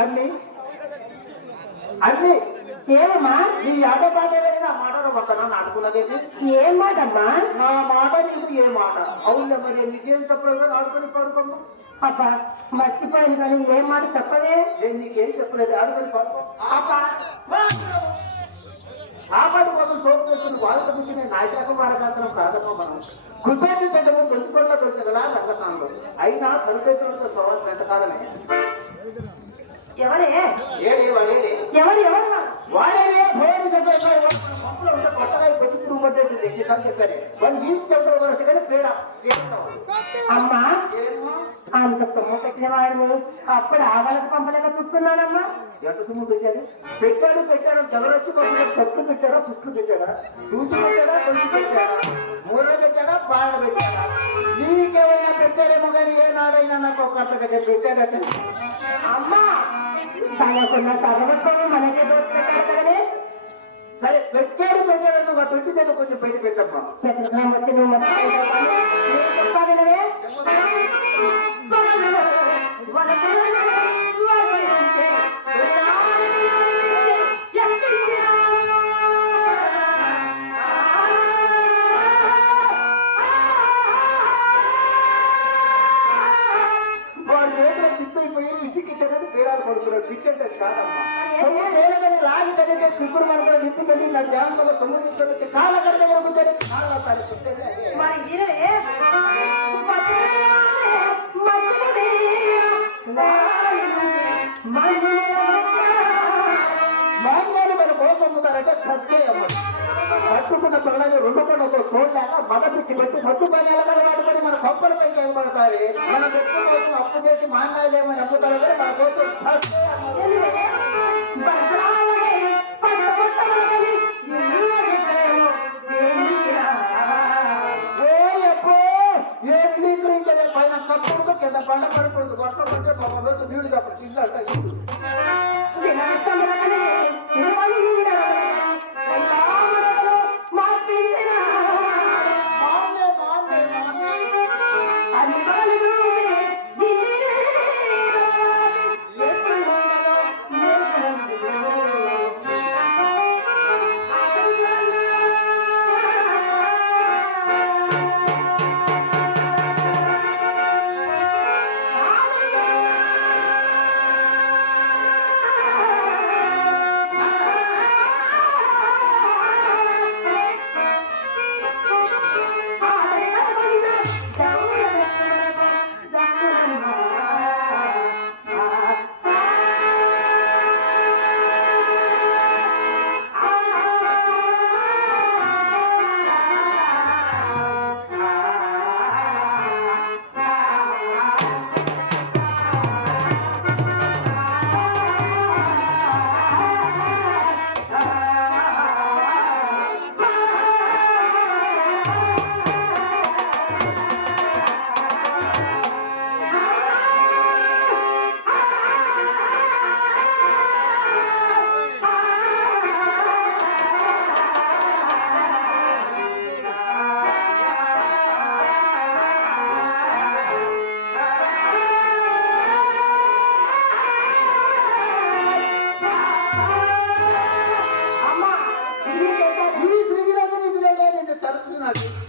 అన్ని అన్ని ఏమమ్మా నీ ఆట పాటలైన మాటను పక్కన నాటుకున్నదేమి? ఏం మాటమ్మా? నా మాట నీకు ఏ మాట? అవునులే, మరి నీకేం చెప్పలేదు ఆడుకొని పడుకోమ్మా. అబ్బా మర్చిపోయింది కానీ ఏం మాట చెప్పవే? నేను నీకేం చెప్పలేదు, ఆడుకొని పడుకో. ఆ పాట కోసం చోటు పెట్టుకుని వాళ్ళతో కూర్చుని నేను నాయకత్వం వాడకాత్రం కాదమ్మా. మనం గుడ్డేటి దగ్గర దొంచుకోవడంలో దొరికినలా రంగస్థానంలో అయినా సరిపెట్టులతో స్వభావం ఎంతకాలమే. ఎవరే ఏడే వాడేడే ఎవరు ఎవరు వాడేదే భోజన దగ్గర పంపులో ఉంటే కొత్తగా బతుకు పట్టేసి లేదు ఎన్నిసార్లు చెప్పారు వాళ్ళు నీకు చెబుతారు వరకు కానీ పేడ అమ్మా అంత సొమ్ము పెట్టిన వాడిని అప్పుడు ఆవలకు పంపలేక చూస్తున్నానమ్మా. ఎంత సొమ్ము పెట్టాడు పెట్టాడు జగరొచ్చి తొక్కు పెట్టాడా పుట్లు పెట్టాడా చూసి పెట్టాడా తొక్కి పెట్టాడా మూల పెట్టాడా బాగా పెట్టాడా నీకేమైనా పెట్టాడేమో కానీ ఏ నాడైనా నాకు ఒక అంతగా పెట్టాడట. అమ్మా తనకున్న సర్వస్వం మనకే దోచి పెట్టాడు కదనే. సరే పెట్టాడు నువ్వు పెట్టితే కొంచెం బయట పెట్టమ్మా. వచ్చి నువ్వు చెప్పాలి వాడు రేట్లో చిత్తైపోయి విసిగిచ్చాడని పేరాలు పడుతున్నాడు పిచ్చంటే కాదమ్మా. సొమ్ము పేరగానే రాగి కడితే పిక్కుడు మనం కూడా నిప్పుకెళ్ళి నా ధ్యానంలో సొమ్ము తీసుకొని వచ్చి కాళ్ళ కడితే కూర్చొని కాళ్ళు మాంగాలు మన కోసం అమ్ముతారంటే చస్తే అమ్మ పట్టుకున్న పిల్లలు రెండు కొండతో చూడలేక మదపిచ్చి పెట్టి మత్తు పైన వాడుకొని మన కొబ్బరి పైకి ఎగబడతారు. మన వ్యక్తి కోసం అప్పు చేసి మాంగాలు ఏమైనా అమ్ముతారు కానీ మన కోసం చస్తే పైన కప్పుడు కింద పండ పడకూడదు వర్షం పడితే రోజు నీళ్లు తప్ప తింటాడు.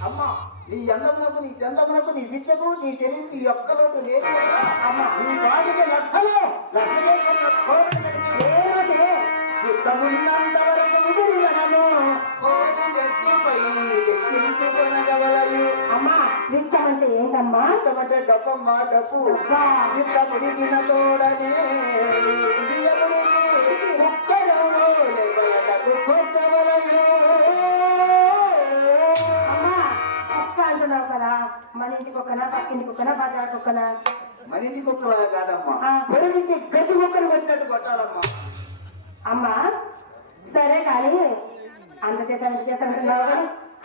అమ్మా నీ ఎండమునకు నీ చందమునకు నీ విద్యకు నీ తెలివికి నీ ఒక్కలకు లేదు అమ్మ నీ వాటికి లక్షలు అమ్మా విత్తమంటే ఏంటమ్మా? విత్తమంటే డబ్బమ్మ డబ్బు విత్తముడిగిన తోడనే అంటున్నావు కదా మన ఇంటికి ఒకనా పక్కింటికి ఒకనా బజార్కి ఒకనా? మన ఇంటికి ఒక కాదమ్మా పెరుగుకి గట్టి మొక్కలు పెట్టినట్టు కొట్టాలమ్మా. అమ్మా సరే కానీ అంత చేశాను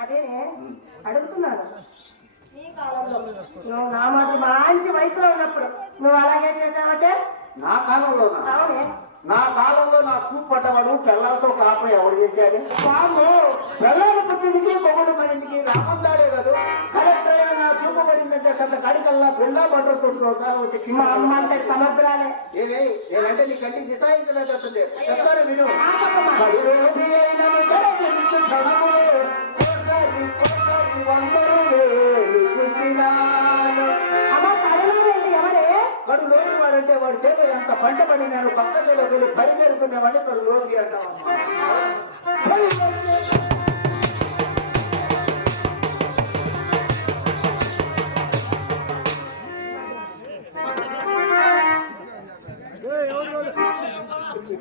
అదే అడుగుతున్నాను. ఈ కాలంలో నువ్వు నా మాట మంచి వయసులో ఉన్నప్పుడు నువ్వు అలాగే చేసావంటే నా కాలంలో అవునే నా కాలంలో నా చూపు పడ్డవాడు పిల్లలతో కాపం ఎవరు చేశాడు? బాబు పిల్లల పుట్టింటికి మొగుడు మరింటికి రామందాడే కదా కరెక్ట్ అయినా నా చూపు పడిందంటే కథ కడికల్లా బిల్లా బట్టలతో ఒకసారి వచ్చి మా అమ్మ అంటే సముద్రాలే ఏమే నేనంటే నీ కంటికి దిశాయించలేకపోతుంది చెప్తాను విను. కడు లోకి వాడంటే వాడి చేత ఎంత పంట పడి నేను పక్కకి వెళ్ళి పని జరుగుతున్నవాడిని కడు లోకి అంటాం.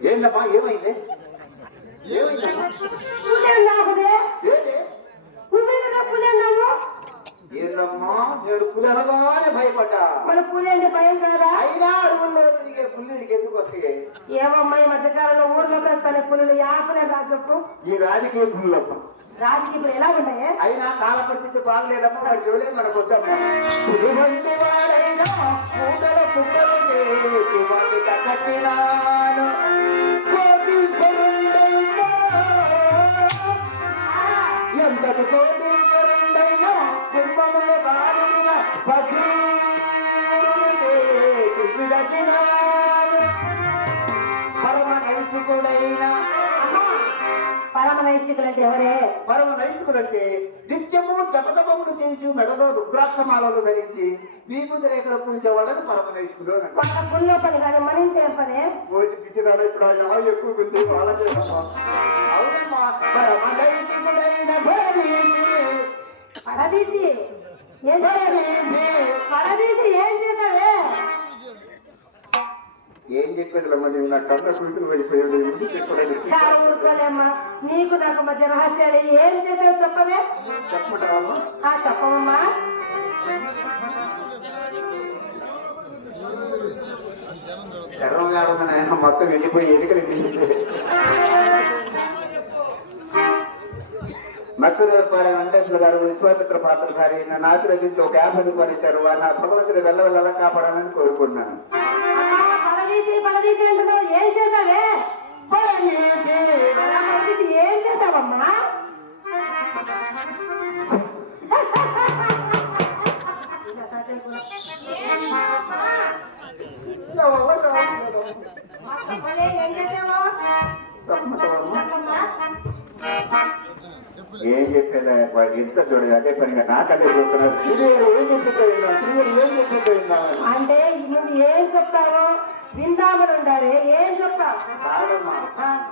ఏంటమ్మా ఏమైంది? ఏమైందమ్మా? నువ్వు పులి అనగానే భయపడ్డా. మన పులి అంటే భయం కాదా? అయినా అడవుల్లో తిరిగే పుల్లిడికి ఎందుకు వస్తాయి? ఏమమ్మా ఈ మధ్యకాలంలో ఊర్లో వస్తానే పులులు యాపలే రాజప్పు ఈ రాజకీయ పుల్లమ్మ. రాజకీయ ఇప్పుడు ఎలా ఉన్నాయి? అయినా కాల పరిస్థితి బాగలేదమ్మా, వాడి జోలే మనకు వద్దమ్మా. పులి వంటి వాడైనా పూటల కుక్కలు చేసి వాటి కట్టినాను. కోటీశ్వరుడైనా, ఎంతటి కోటీశ్వరుడైనా కుంభములు కాలిన పక్షులు చేసి విడచినాను. పరమ నైతికుడైనా, పరమ నైతికులంటే ఎవరే? పరమ నైతికులంటే నిత్యము జపతపములు చేయించు మెడలో రుద్రాక్షమాలను ధరించి వీపుది రేఖలు పూసేవాళ్ళని పరమ నైతికుడు అని అంటారు. వాళ్ళ పుల్లో పని కానీ మన ఇంటి ఏం పని? రోజు పిచ్చిదాలు ఇప్పుడు ఎలా ఎక్కువ ఉంది వాళ్ళకే అవునమ్మా. పరమ నైతికుడైన పడదీసి ఏం పడదీసి ఏం చేశావే? ఏం చెప్పేదిలమ్మా, నేను నా కన్న కూతురు వెళ్ళిపోయాడు. ఊరుకోలేమ్మా, నీకు నాకు మధ్య రహస్యాలు ఏం చేశావు చెప్పవే? చెప్పమంటావా? చెప్పవమ్మా. శర్వం కాదు ఆయన మొత్తం వెళ్ళిపోయి ఎన్నికలు మక్కూరుపాలెం వెంకటేశ్వర గారు విశ్వామిత్ర పాత్రధారి నాతి రచించి ఒక 50 రూపాయలు ఇచ్చారు. నా భగవంతుడు వెళ్ళ కాపాడాలని కోరుకుంటున్నాను. పడదీసి అంటున్నావు, ఏం చేశావే? ఏం చేశావమ్మా? ఏం చేసావు? ఏం చెప్పేదా వాడు ఇంత చూడదు, అదే పనిగా నాకదే చూస్తున్నారు. ఏం చెప్పిందో అంటే నువ్వు ఏం చెప్తావు? విందామని ఉండాలి, ఏం చెప్తావు? కాదమ్మా,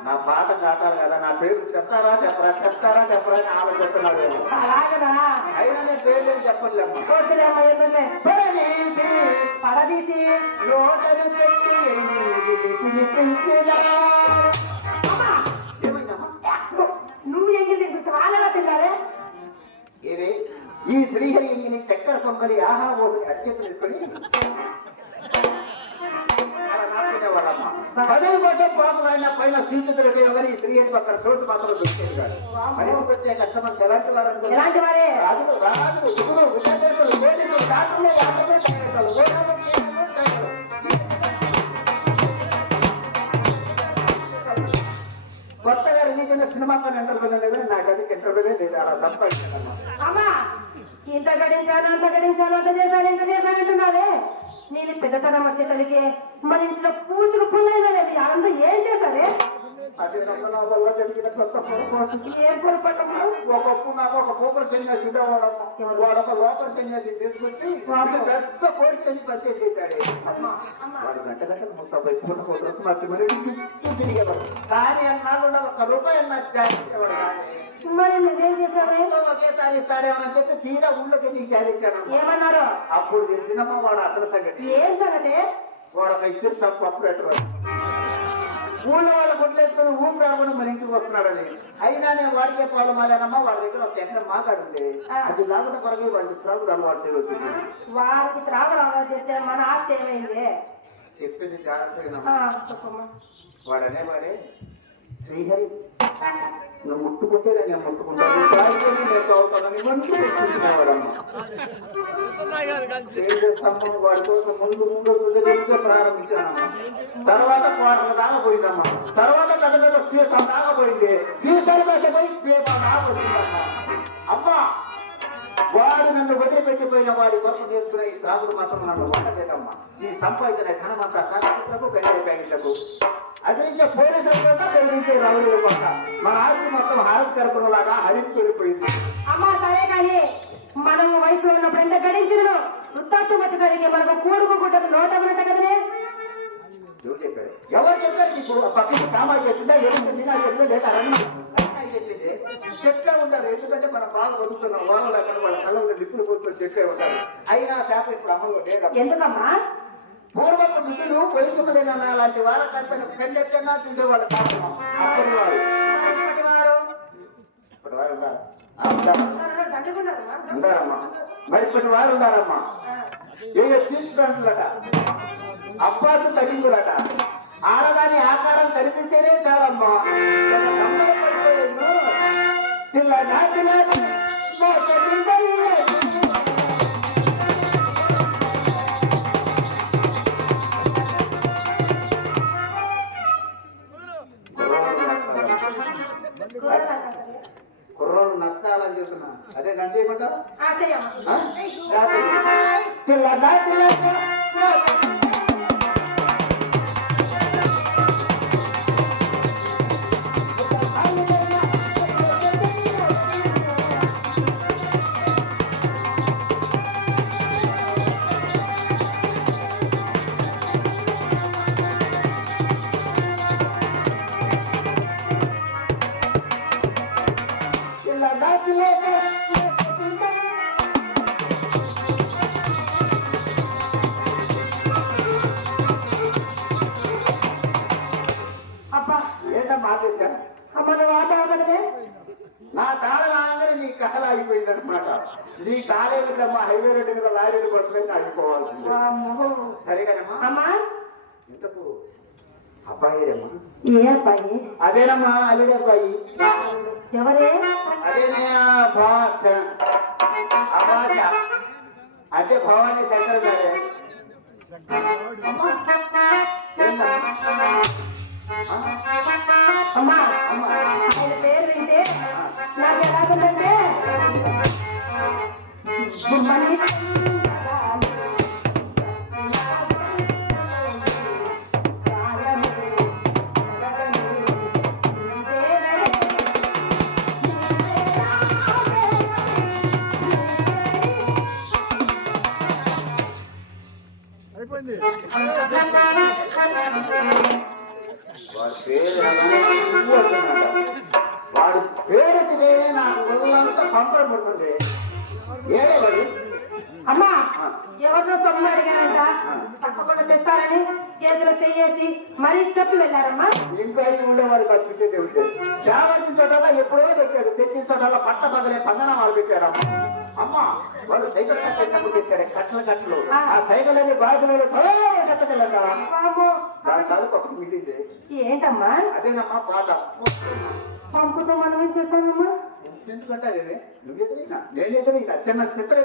నా పాట కాటాలి కదా, నా పేరు చెప్తారా చెప్పరా అని ఆలోచిస్తున్నారు. అలాగనా? అయినా నేను పేరు ఏం చెప్పలేమ్మా. పడదీసి నోటను పెట్టి నువ్వు ఎంగిల్ తినిపిస్తే వాళ్ళగా తిన్నారే? ఏరే ఈ శ్రీహరి ఎంగిని చక్కెర పొంగలి ఆహా ఓడి అత్యంత తీసుకొని పదవి కోసం పాపలైన పైన సీటు తిరగని శ్రీహరి పక్కన చోటు మాత్రం దొరికేది కాదు. పదవికి వచ్చే కస్టమర్స్ ఎలాంటి వారు? ఎలాంటి వారే? రాజులు యుగులు విద్యార్థులు కోటిలు డాక్టర్లు యాత్రలు కొత్తగా రిలీజ్ అయిన సినిమాతో ఇంటర్వ్యూ లేదు, నాకు అది ఇంటర్వ్యూ లేదు. అలా సంపాదించాను. అమ్మా ఇంత గడించాను అంత చేశానంటున్నావే. నేను పెద్దతనం వచ్చేసరికి మన ఇంట్లో పూజలు పుల్లైనా లేదు, అంతా ఏం చేశారే? అదే నా వల్ల జరిగిన కొత్త పొరపాటు. ఏం పొరపాటు? ఒకప్పుడు నాకు ఒక పోకరు సన్యాసి ఉండేవాడమ్మ. వాడు ఒక లోకల్ సన్యాసి తీసుకొచ్చి పెద్ద కోర్సు తెచ్చి పర్చేజ్ చేశాడు. వాడు గంటలు ముస్తాబై ఫోటోస్ మర్చిపోయి చుట్టూ తిరిగేవాడు. కానీ అన్నాడు ₹1 నాకు చేసేవాడు. మరి నువ్వేం చేశావే? ఒకేసారి ఇస్తాడేమో అని చెప్పి తీరా ఊళ్ళోకి నీకు చేశాను. ఏమన్నారు? అప్పుడు తెలిసినమ్మా వాడు అసలు సంగతి. ఏం సంగతి? వాడు ఒక ఇచ్చిన తప్పు అప్పు పెట్టరు. ఊళ్ళో వాళ్ళ గుడ్లేసుకుని ఊరు రాకుండా మన ఇంటికి వస్తున్నాడని. అయినా నేను వాడికే పాలు మాలేనమ్మా. వాడి దగ్గర ఒక ఎక్కడ మాట్లాడింది, అది లేకుండా కొరగా వాడికి త్రాగుడు అలవాటు చేయవచ్చు. వాడికి త్రాగుడు అలవాటు చేస్తే మన ఆస్తి ఏమైంది? చెప్పింది జాగ్రత్తగా. చెప్పమ్మా. వాడనేవాడే శ్రీహరి, నువ్వు ముట్టుకుంటే నేను ముట్టుకుంటాను, నేను తాగుతానని మంచి ముట్టుకుంటున్నావాడమ్మా. ఏం చేస్తాము, వాడి కోసం ముందు ప్రారంభించానమ్మా. తర్వాత క్వార్టర్ దాకా పోయిందమ్మా. తర్వాత పెద్ద సీసం దాకా పోయింది. సీసాలు పోయి దాకా వచ్చిందమ్మా. అమ్మా వాడు నన్ను వదిలిపెట్టిపోయిన వాడి కొరకు చేసుకునే ఈ త్రాగుడు మాత్రం నన్ను వండలేదమ్మా. ఈ సంపాదించిన ధనమంతా కార్మికులకు పెద్ద బ్యాంకులకు అదిరించే పోలీసుల బెదిరించే రౌడీల పక్క మన ఆస్తి మొత్తం హారతి కరపడంలాగా హరించుకెళ్ళిపోయింది. అమ్మా సరే కానీ మనము వయసులో ఉన్నప్పుడు ఎంత గడించను వృత్తాత్వం వచ్చేసరికి మనకు కూడుకుంటారు నోట ఉన్నట్టు కదనే. ఎవరు చెప్పారు నీకు? పక్కకి సామాన్ చెప్పిందా? ఏమిటి నాకు చెప్తే లేక చెప్పింది చెప్తే ఉంటారు. ఎందుకంటే మనం బాగా వదులుతున్నాం. వాళ్ళ దగ్గర వాళ్ళ కళ్ళలో నిప్పులు కూర్చొని చెప్పే ఉంటారు. అయినా శాప ఇప్పుడు అమలు లేదు. ఎందుకమ్మా? పూర్వపు నిధులు పొలిసుకులేన లాంటి వారు కన్యక్షంగా చూసేవాళ్ళు కాదు. అప్పటి వారు వారు ఉంటారు ఉంటారమ్మా మరి ఇప్పటి వారు ఉంటారమ్మా ఏ తీసుకుంటున్నట అబ్బాసు తగ్గించులట ఆడదాని ఆకారం కనిపించేనే చాలమ్మా కుర్రోళ్ళు నచ్చాలని చెప్తున్నా అదే గంట ఏమంటారు నా కాలం ఆగనే నీ కాలం అయిపోయింది అనమాట. నీ కాలేదమ్మా హైవే రోడ్డు మీద లారీలు బస్సులు ఆగిపోవాల్సింది. సరేగానమ్మా ఇంతకు అబ్బాయి ఏ అబ్బాయి? అదేనమ్మా అల్లుడి అబ్బాయి. ఎవరే? అదేనే భాష అభాష అంటే భవానీ శంకర్ గారే. అమ్మా ఆయన పేరు వింటే నాకు ఎలాగుందంటే అయిపోయింది. వాడి పేరు వాడు పేరుకి వేరే నాకు ఒళ్ళంతా పంపడం పడుతుంది. ఏడే వాడి అమ్మా ఎవరినో సొమ్ము అడిగారంట తప్పకుండా తెస్తారని చేతిలో చెయ్యేసి మరీ చెప్పి వెళ్ళారమ్మా. ఇంకా ఉండేవాడు కనిపించేది ఉంటే దేవతి చోటలో ఎప్పుడో చెప్పాడు. తెచ్చిన చోటలో పట్ట పగలే పందనామాలు పెట్టాడమ్మా. అమ్మ వాళ్ళు సైకిల్ కట్టేటప్పుడు తెచ్చాడు కట్టలు. ఆ సైకిల్ అని బాధ్యులు కట్టగలరా దాని కాదు ఒక మిగిలింది. ఏంటమ్మా? అదేనమ్మా పాట పంపుతో మనం ఏం చేస్తామమ్మా? ఎందుకంటే నువ్వు ఎదురైనా నేను ఎదురైనా చిన్న చిత్ర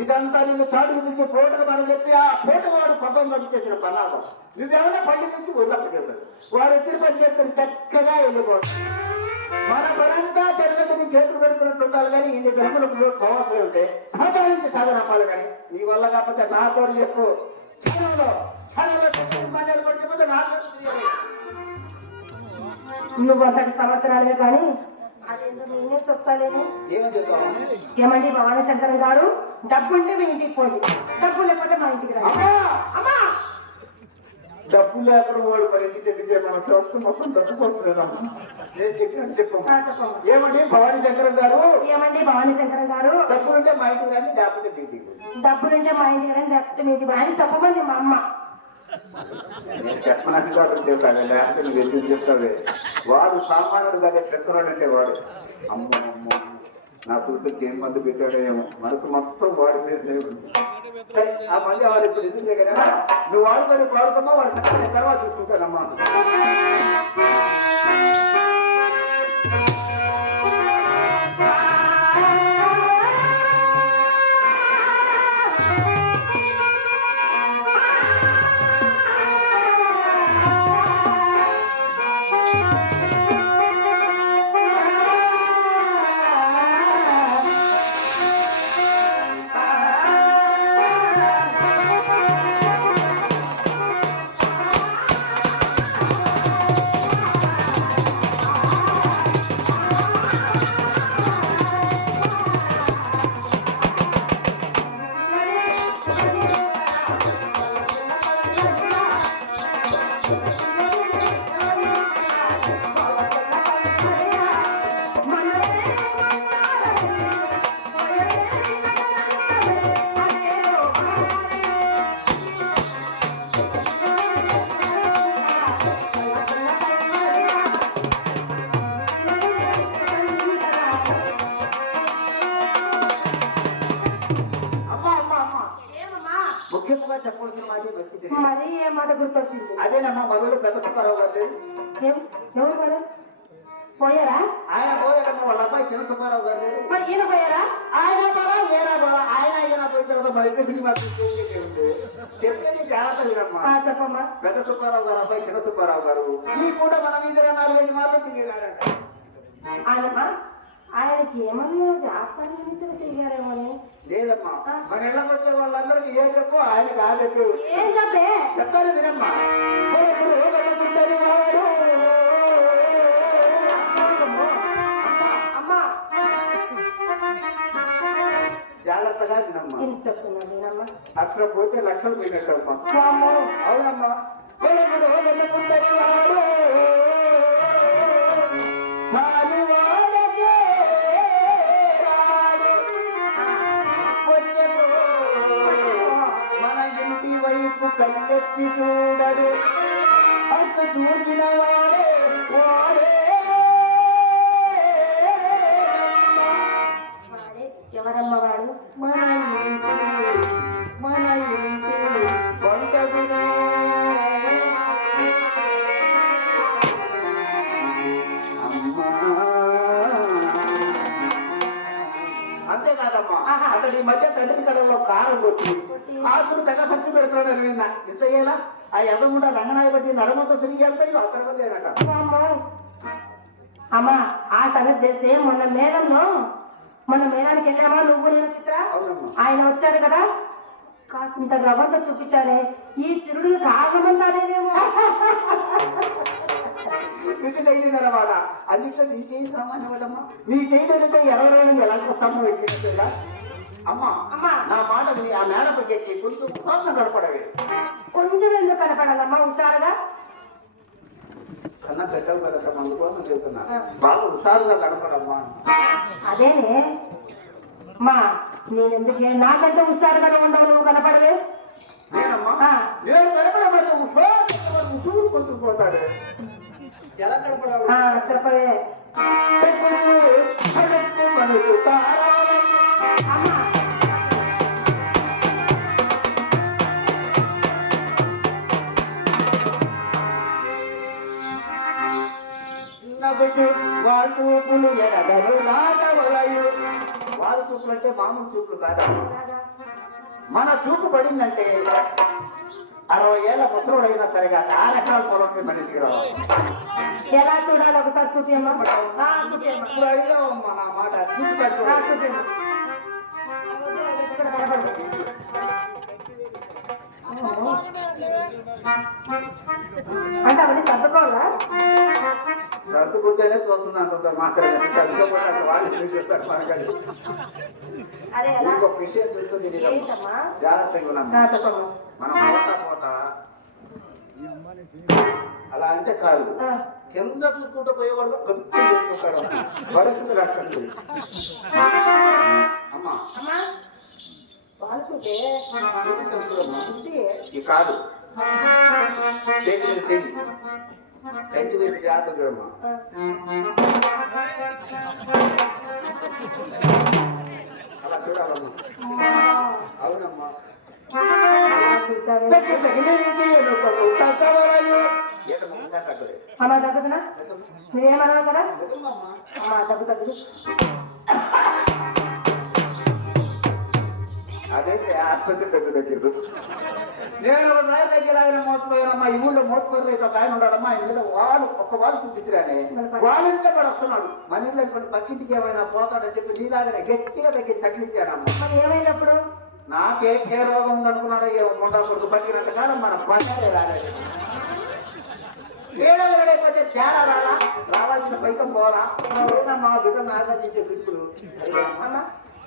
ఇదంతా నిన్ను చాటు నుంచి పోటకు మనం చెప్పి ఆ పోట వాడు పబ్బం పంపించేసిన పనాభం. నువ్వేమైనా పండి నుంచి ఉల్లప్పలేదు. వాడు వచ్చిన పని చేస్తున్న చక్కగా వెళ్ళిపోతుంది. మన పరంగా తెల్లకి చేతులు పెడుతున్నట్టు ఉండాలి కానీ ఇన్ని గ్రహములు కోవాల్సి ఉంటే నుంచి సాధనపాలు కానీ నీ వల్ల కాకపోతే నాతో చెప్పు. నువ్వు అంతటి సంవత్సరాలే కానీ నేనే చెప్తాలేను. ఏమండి భవానీ శంకర్ గారు, డబ్బుంటే మీ ఇంటికి పోయి, డబ్బు లేకపోతే మా ఇంటికి రా. డబ్బు లేకుండా వాడు మరి ఇంటికి తెప్పితే మనం చూస్తూ మొత్తం డబ్బు పోతున్నాం. నేను చెప్పినట్టు చెప్పు. ఏమండి భవానీ శంకర్ గారు, ఏమండి భవానీ శంకర్ గారు, డబ్బులుంటే మా ఇంటికి కానీ లేకపోతే మీ ఇంటికి. డబ్బులుంటే మా ఇంటికి కానీ లేకపోతే మీ ఇంటికి అని చెప్పమంది మా అమ్మ. నేను చెప్పనట్టు కాదు చెప్పాను. లేకపోతే నువ్వు ఎందుకు చెప్తావే. వాడు సామాన్యుడు దగ్గర చెప్తున్నాడంటే వాడు అమ్మో అమ్మో నా కూతురికి ఏం మందు పెట్టాడో ఏమో మనసు మొత్తం వాడి మీద జరుగుతుంది. సరే ఆ మంది వాడు ఇప్పుడు ఎందుకు కదా నువ్వు వాడుకొని వాడుతామో వాడు సరే తర్వాత తీసుకుంటానమ్మా. చెప్పవలసిన మాట వచ్చింది. మరి ఏ మాట గుర్తొచ్చింది? అదేనమ్మా మరుడు పెద్ద సుబ్బారావు గారు. ఎవరు మరి పోయారా? ఆయన పోయాడమ్మా, వాళ్ళ అబ్బాయి చిన్న సుబ్బారావు గారు. మరి ఈయన పోయారా? ఆయన పోరా ఈయన పోరా, ఆయన పోయిన తర్వాత మన ఇద్దరికి మాకు చెప్పేది జాగ్రత్త వినమ్మా. చెప్పమ్మా. పెద్ద సుబ్బారావు గారు అబ్బాయి చిన్న సుబ్బారావు గారు ఈ పూట మన మీద 4 మాటలు తిరిగాడంట. ఆయనకి ఏమన్నా వ్యాపారం తిరిగారేమో. లేదమ్మా, మన ఇళ్ళకి వచ్చే వాళ్ళందరికీ ఏం చెప్పు, ఆయనకి ఆ చెప్పు. ఏం చెప్పే? చెప్తారు వినమ్మా. జాగ్రత్తగా వినమ్మా. చెప్తున్నా. అక్కడ పోతే లక్షలు పోయినట్టమ్మా. అవునమ్మా. మన ఇంటి వైపు కన్నెత్తి చూడడు, అంత చూసిన వాడే ఎవరమ్మ వాడు? మన ఇంటి వంటగునే. అంతేకాదమ్మా, అతడి మధ్య తండ్రి కడలో కారం కొట్టి ఆకులు తెగ ఖర్చు పెడుతున్నాడు అని విన్నా. ఇంత అయ్యేలా ఆ ఎదగుండా రంగనాయ బట్టి నడమంతా సరిగ్గా వెళ్తాయి అవతల లేనట. అమ్మా ఆ సంగతి చేస్తే మొన్న మేళానికి వెళ్ళామా నువ్వు నేను చిత్ర? ఆయన వచ్చారు కదా, కాసింత రవ్వంతా చూపించారే. ఈ తిరుడు రాగమంటారేమో. ఇది తగిలిందన్నమాట. అన్నింటిలో నీ చేయి సామాన్యవాడమ్మా. నీ చేయి తగిలితే ఎవరైనా ఎలా స్తంభం ఎక్కినట్టుగా. అమ్మా నా మాట విని ఆ మేడపైకి ఎక్కి కొంచెం ఉత్సాహం కనపడవే. కొంచెం ఎందుకు కనపడాలమ్మా హుషారుగా? కన్నా పెద్దలు కదమ్మా, అందుకోసం చెబుతున్నా. బాగా హుషారుగా కనపడమ్మా. అదేనే మా నేనెందుకు నాకంటే హుషారుగా ఉండవు, నువ్వు కనపడవే. నేనమ్మా నేను కనపడబడితే హుషారు కొట్టుకుపోతాడు. ఎలా కనపడాలి చెప్పవే. వారి చూపులు ఎడగలు నాటవలయు. వారి చూపులు అంటే మామూలు చూపులు కాదు. మన చూపు పడిందంటే 60 ఏళ్ల ముసలుడైనా సరిగా 6 ఎకరాల పొలం మనిషికి రావాలి. ఎలా చూడాలి ఒకసారి చూపిమ్మా. ఇప్పుడు అడిగావమ్మా నా మాట. అంటే అవన్నీ సర్దుకోవాలా? సర్దుకుంటేనే చూస్తుంది అంత మాట్లాడాలి. సర్దుకోకపోతే వాళ్ళు చెప్తారు మనకని. ఇంకొక విషయం చూస్తుంది జాగ్రత్తగా మనం పోతా అలా అంటే కాదు, కింద చూసుకుంటూ పోయేవాడు గట్టి చూసుకుంటాడు. పరిస్థితి రక్షించు అమ్మా. ఈ కాదు చేతి మీద చేయి కంటి మీద జాగ్రత్త చూడమ్మా. అలా చూడాలమ్మా. అవునమ్మా. అమ్మా తగ్గుతున్నా నువ్వేమన్నావు కదా. అమ్మా తగ్గు. అదే ఆసుపత్రి దగ్గర నేను ఒక రాయి దగ్గర ఆయన మోసపోయానమ్మా. ఈ ఊళ్ళో మోసపోయి ఒక ఆయన ఉన్నాడమ్మా. ఆయన మీద ఒక్క వాళ్ళు చూపించరానే వాళ్ళంటే కూడా వస్తున్నాడు. మన ఇంట్లో పక్కింటికి ఏమైనా పోతాడని చెప్పి నీలాగానే గట్టిగా తగ్గి తగిలించాడమ్మా. ఏమైనప్పుడు నాకే క్షయరోగం ఉందనుకున్నాడు. ముండా కొడుకు పట్టినంత కాలం మన బండాలే రాలేదు. ఏడాది పడిపోతే తేడా రావాల్సిన పైకం పోరా. మా బిడ్డను ఆకర్షించే పిలుపులు అమ్మా.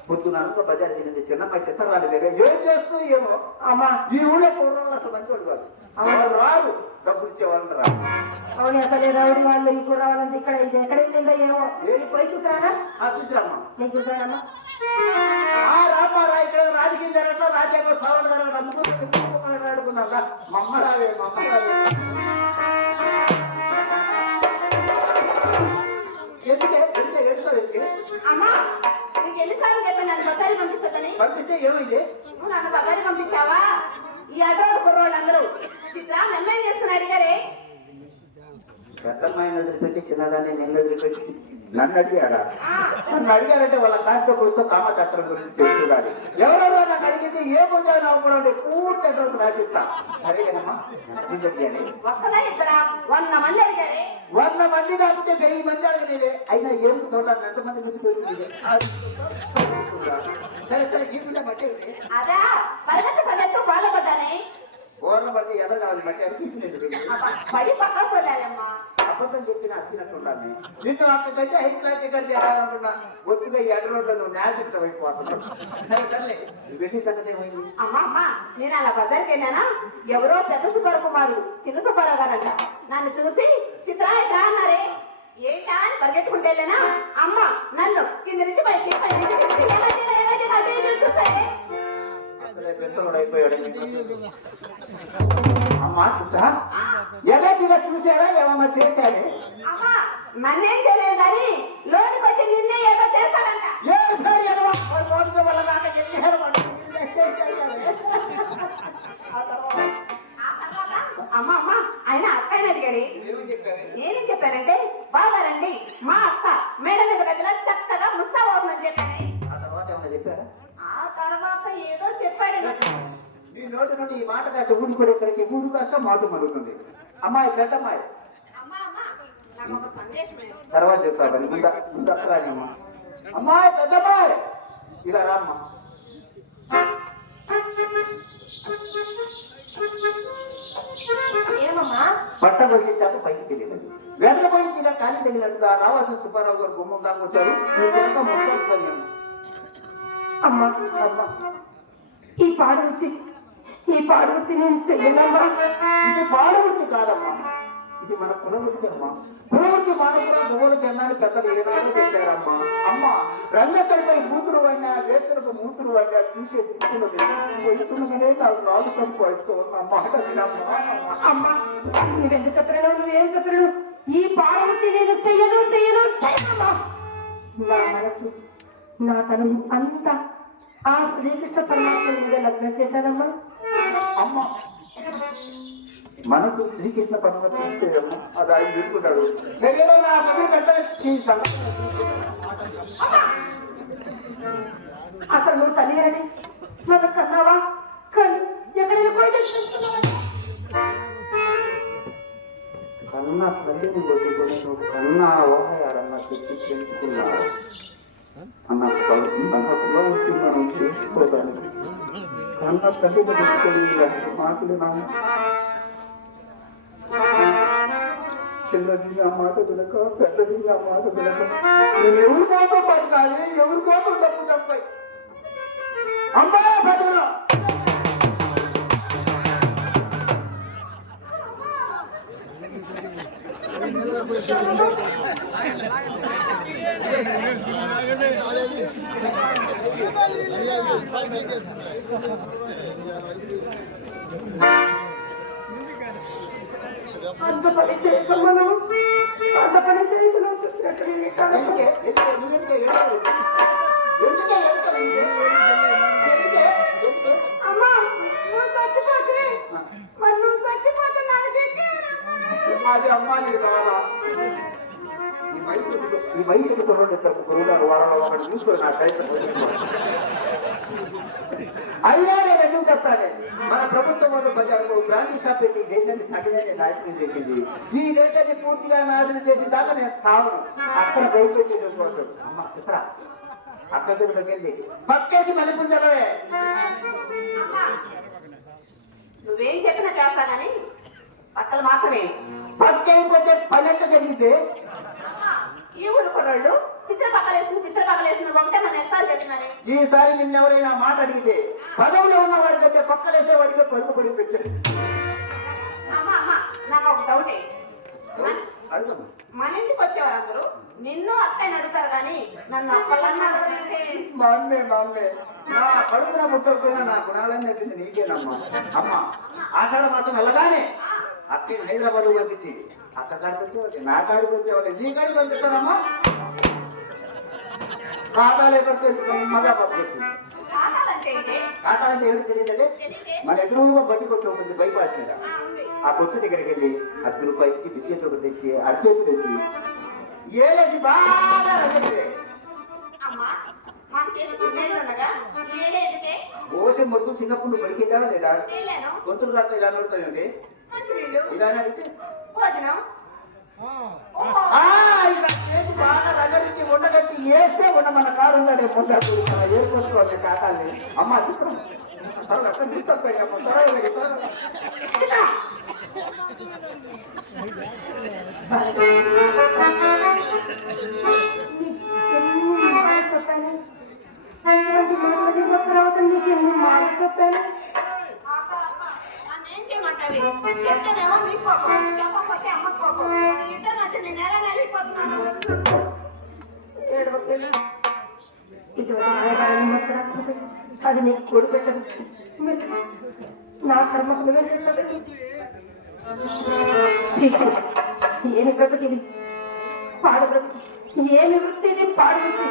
పొద్దున అనుకో బజార్ తినేది చిన్నమ్మాయి చిత్తరాలు దగ్గర ఏం చేస్తూ ఏమో అమ్మా. ఈ ఊళ్ళో కూరలు అసలు మంచివాడు కాదు. వాళ్ళు రారు, డబ్బులు ఇచ్చేవాళ్ళు రాదు. అవును అసలు రౌడీ వాళ్ళు ఈ కూర వాళ్ళంతా ఇక్కడ ఎక్కడ వెళ్ళిందో ఏమో. పోయి చూసారా? చూసారమ్మా. నేను చూసానమ్మా. ఇక్కడ రాజకీయ జరగట్లా, రాజ్యాంగ సవరణ జరగడం ఆడుకున్నా. మమ్మ రావే ఎన్నిసార్లు చెప్పాను నన్ను బజారు పంపించదని? పంపిస్తే ఏమైంది? నువ్వు నన్ను బజారు పంపించావా? ఈ అటోడు కుర్రోళ్ళు అందరూ చిత్ర నన్నేం చేస్తున్నా అడిగారే పెద్దమ్మాయిని వదిలిపెట్టి చిన్నదాన్ని నిన్ను వదిలిపెట్టి నన్ను అడిగారా? నన్ను అడిగారంటే వాళ్ళ కాస్త కొడుతూ కామశాస్త్రం గురించి తెలుసుకోవాలి. ఎవరెవరో నాకు అడిగితే ఏ పుంజాన్ని అవ్వకుండా పూర్తి అడ్రస్ రాసిస్తా. సరేనమ్మా, ఎంతమంది అడిగారు? ఒక్కలా ఇక్కడ 100 మంది అడిగారే 100 మంది కాకపోతే 1000 మంది అడగలేదే. అయినా ఏం చూడాలి ఎంతమంది గురించి పెరుగుతుంది. సరే సరే జీవితం బట్టి అదా పరిగెత్తు బాధపడ్డానే ఓర్ల బట్టి ఎక్కడ కావాలి బట్టి అది తీసుకునేది. పడి పక్కకు వెళ్ళాలమ్మా అబద్ధం చెప్పిన అచ్చినట్టున్నాను. నిన్ను అక్కడికైతే హై క్లాస్ ఎక్కడ చేయాలనుకున్నా ఒత్తుగా ఈ అడ్డ రోడ్లను న్యాయపితం అయిపోతున్నాను. సరే సరే వెళ్ళి సంగతి ఏమైంది? అమ్మా నేను అలా బజార్కి వెళ్ళానా ఎవరో పెద్ద సుబ్బరకుమారు చిన్న సుబ్బారావు నన్ను చూసి చిత్ర ఎట్లా అన్నారే ఏంటా అని పరిగెట్టుకుంటే వెళ్ళానా అమ్మ నన్ను కింద నుంచి పైకి అయిపోయాడు. అమ్మా చిత్త ఎలాంటిగా చూసాడా ఏమన్నా చేశాడే? అమ్మా నన్నేం చేయలేదు కానీ లోనికి వచ్చి నిన్నే ఏదో చేస్తాడంట అమ్మా అమ్మా ఆయన అక్కని అడిగాడు. నేనేం చెప్పానంటే బాగారండి మా అక్క మేడం మీద గదిలో చక్కగా ముస్తావని చెప్పాను. ఆ తర్వాత ఏదో చెప్పాడు. నీ నోటి నుండి ఈ మాట కాక ఊడి పడేసరికి ఊడు కాక మాట మరుగుతుంది. అమ్మాయి పెద్దమ్మాయి తర్వాత చెప్తాను ముందు అక్కరానమ్మా. అమ్మాయి పెద్దమ్మాయి ఇలా రామ్మా. ఏమమ్మా పట్ట వచ్చేసాక పైకి తెలియదు వెనకపోయి ఇలా ఖాళీ తెలియదు. ఆ రావాల్సిన సుబ్బారావు గారు గుమ్మం దాకా వచ్చారు. అమ్మా అమ్మా ఈ పాడవృత్తి నేను చెయ్యనమ్మా. ఇది పాడవృత్తి కాదమ్మా, ఇది మన కులవృత్తి అమ్మా. కులవృత్తి మానవుల నువ్వుల చెన్నాన్ని పెద్దలు ఏనాడో చెప్పారమ్మా. అమ్మ రంగక్కడిపై మూతులు వాడినా వేసరకు మూతులు వాడినా చూసే వయసులోనే నాకు రాదు సంపాదించుకోవాలమ్మా. అమ్మా నువ్వెందుకు చెప్పలేవు నువ్వేం చెప్పలేవు. ఈ పాడవృత్తి నేను చెయ్యను చెయ్యనమ్మా. నా మనసు నా తను అంతా ఆ శ్రీకృష్ణ పరమాత్మ మీద లగ్నం చేశానమ్మా. అమ్మ మనసు శ్రీకృష్ణ పరమాత్మ ఇస్తే అమ్మా అది ఆయన తీసుకుంటాడు. అసలు నువ్వు చదివాని నన్ను కన్నావా కానీ ఎక్కడైనా పోయి కన్నా తల్లిని కొట్టుకొని నువ్వు కన్నా ఓహయారన్నా చెప్పి తెలుసుకున్నావు అన్న కుల వచ్చి మనం చేసుకోవడానికి కన్నా తల్లిని పెట్టుకొని మాటలు నా చిన్నది ఆ మాట వినక పెద్దది ఆ మాట వినక నేను ఎవరి కోసం పడతాను ఎవరి కోసం తప్పు చెప్పాయి అమ్మా పెద్దలు అంత పని చేసాను అంత పని చేయకుండా అమ్మా నువ్వు చచ్చిపోతే మరి నువ్వు చచ్చిపోతే అది అమ్మా నీకు కావాలా ఈ వయసుకు తొమ్మిది గురువుగారు వాళ్ళలో ఒకటి చూసుకొని నా టైం అయినా నేను ఎందుకు చెప్తానే మన ప్రభుత్వం వాళ్ళు ప్రజలకు గాంధీ షాప్ పెట్టి దేశాన్ని సగమే నాశనం చేసింది. ఈ దేశాన్ని పూర్తిగా నాశనం చేసిన దాకా నేను సాగును అక్కడ బయటపెట్టేసుకోవచ్చు. అమ్మ చిత్ర అక్కడ వెళ్ళి పక్కేసి మలిపుంజలవే నువ్వేం చెప్పినా చేస్తా కానీ పక్కలు మాత్రమే పక్కైపోతే పన్నెండు జరిగితే ఈ ఊరు కుర్రాళ్ళు చిత్ర పక్కలేసిన ఒకటే మన ఎంత చేస్తున్నారు. ఈసారి నిన్నెవరైనా మాట అడిగితే పదవులో ఉన్న వాడికైతే పక్కలేసే వాడికే పరుగు పడి పెట్టారు. అమ్మా నాకు ఒక డౌటే మన ఇంటికి వచ్చేవారు అందరూ నిన్ను అత్తయ్యని అడుగుతారు కానీ నన్ను అక్కలన్నా అడగలేంటే మా అమ్మే నా కడుపున ముట్టకపోయినా నా గుణాలన్నీ నచ్చింది నీకేనమ్మా. అమ్మ ఆషాఢ మాసం వెళ్ళగానే అక్కడ హైదరాబాద్ పంపించి అక్క కాడికి వచ్చేవాళ్ళు నా కాడికి వచ్చేవాళ్ళు నీ కాడికి పంపిస్తానమ్మా. ఖాతాలే ఖర్చు మగా పంపించింది. అంటే ఇదే కాటా అంటే ఏమిటి తెలియదంటే తెలియదే మన ఎదురుగా బట్టి కొట్టు ఉంటుంది బైపాస్ మీద ఉంది ఆ కొట్టు దగ్గరికి వెళ్ళి 10 రూపాయలు ఇచ్చి బిస్కెట్ ఒకటి తెచ్చి అరచేతి వేసి ఏలేసి బాగా రగడితే అమ్మా మన చేతి చిన్నలు ఉండగా ఏడేదితే ఓసే మొత్తం చిన్నప్పుడు నువ్వు బడికి వెళ్ళావా లేదా వెళ్ళాను గొంతులు దాంట్లో ఇలా నడుతాయండి మంచి వీళ్ళు ఇలానే అడిగితే భోజనం ఇలా చేసి బాగా రగడిచి ఉండగట్టి వేస్తే ఉన్న మన కారు ఉన్నాడే ముందు ఏర్పరచుకోవాలి కాకాల్ని అమ్మ చిత్రం అక్కడ తీసుకొస్తాయి అమ్మ త్వరగా చెప్పాను నన్నేం చేయమంటావి చెప్తేనేమో నీ కోపం చెప్పకపోతే అమ్మ కోపం ఇద్దరు మధ్య నేను ఎలా నలిగిపోతున్నాను అది నీకు కూడి పెట్టదు నా కర్మకు నువ్వే చేస్తావు. ఏమి బ్రతుకిది పాడు బ్రతుకు ఏమి వృత్తి ఇది పాడు వృత్తి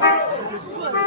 Thank you.